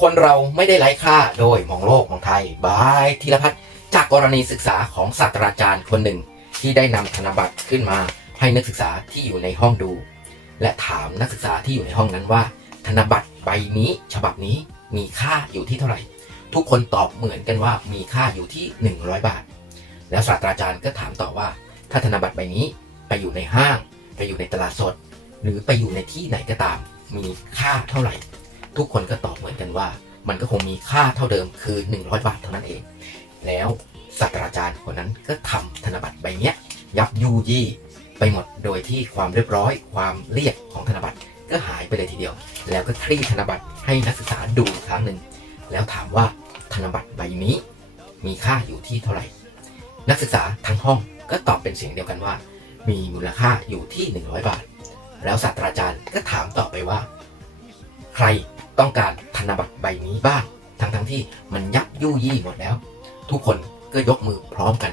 คนเราไม่ได้ไร้ค่าโดยมองโลกมองไทยบายธีรพัฒน์จากกรณีศึกษาของศาสตราจารย์คนหนึ่ง ที่ได้นำธนบัตรขึ้นมาให้นักศึกษาที่อยู่ในห้องดู และถามนักศึกษาที่อยู่ในห้องนั้นว่า ธนบัตรใบนี้ฉบับนี้มีค่าอยู่ที่เท่าไหร่ ทุกคนตอบเหมือนกันว่ามีค่าอยู่ที่ 100 บาท แล้วศาสตราจารย์ก็ถามต่อว่า ถ้าธนบัตรใบนี้ไปอยู่ในห้าง ไปอยู่ในตลาดสด หรือไปอยู่ในที่ไหนก็ตาม มีค่าเท่าไหร่ ทุกคนก็ตอบเหมือนกันว่า มันก็คงมีค่าเท่าเดิมคือ 100 บาทเท่านั้นเอง แล้วศาสตราจารย์คนนั้นก็ทำธนบัตรใบเนี้ย ยับยูยี่ไปหมดโดยที่ความเรียบร้อย ความเรียบของธนบัตรก็หายไปเลยทีเดียว แล้วก็คลี่ธนบัตรให้นักศึกษาดูอีกครั้งหนึ่ง แล้วถามว่าธนบัตรใบนี้ มีค่าอยู่ที่เท่าไหร่ นักศึกษาทั้งห้องก็ตอบเป็นเสียงเดียวกันว่า มีมูลค่าอยู่ที่ 100 บาท แล้วศาสตราจารย์ก็ถามต่อไปว่า ใคร ต้องการธนบัตรใบนี้บ้างทั้งทั้งๆที่มันยับยู่ยี่หมดแล้ว ทุกคนก็ยกมือพร้อมกัน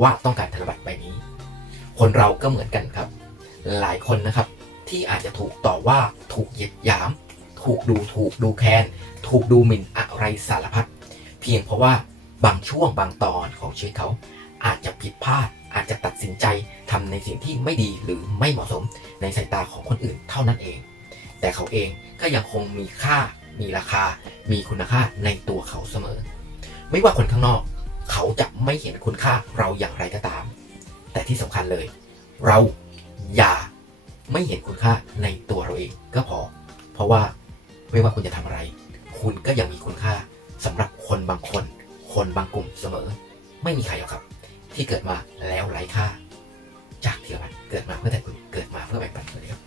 ว่าต้องการธนบัตรใบนี้ คนเราก็เหมือนกันครับ หลายคนนะครับที่อาจจะถูกต่อว่าถูกเหยียดหยาม ถูกดูถูกดูแคลนถูกดูหมิ่นอะไรสารพัดเพียงเพราะว่าบางช่วงบางตอนของชีวิตเขา อาจจะผิดพลาด อาจจะตัดสินใจทำในสิ่งที่ไม่ดีหรือไม่เหมาะสมในสายตาของคนอื่นเท่านั้นเอง แต่เขาเองก็ยังคงมีค่า มีราคา มีคุณค่าในตัวเขาเสมอ ไม่ว่าคนข้างนอก เขาจะไม่เห็นคุณค่าเราอย่างไรก็ตาม แต่ที่สำคัญเลย เราอย่าไม่เห็นคุณค่าในตัวเราเองก็พอ เพราะว่าไม่ว่าคุณจะทำอะไร คุณก็ยังมีคุณค่าสำหรับคนบางคน คนบางกลุ่มเสมอ ไม่มีใครหรอกครับ ที่เกิดมาแล้วไร้ค่า จากเที่ละพันเกิดมาเพื่อแต่คุณเกิดมาเพื่อแบ่งปันคนเดียว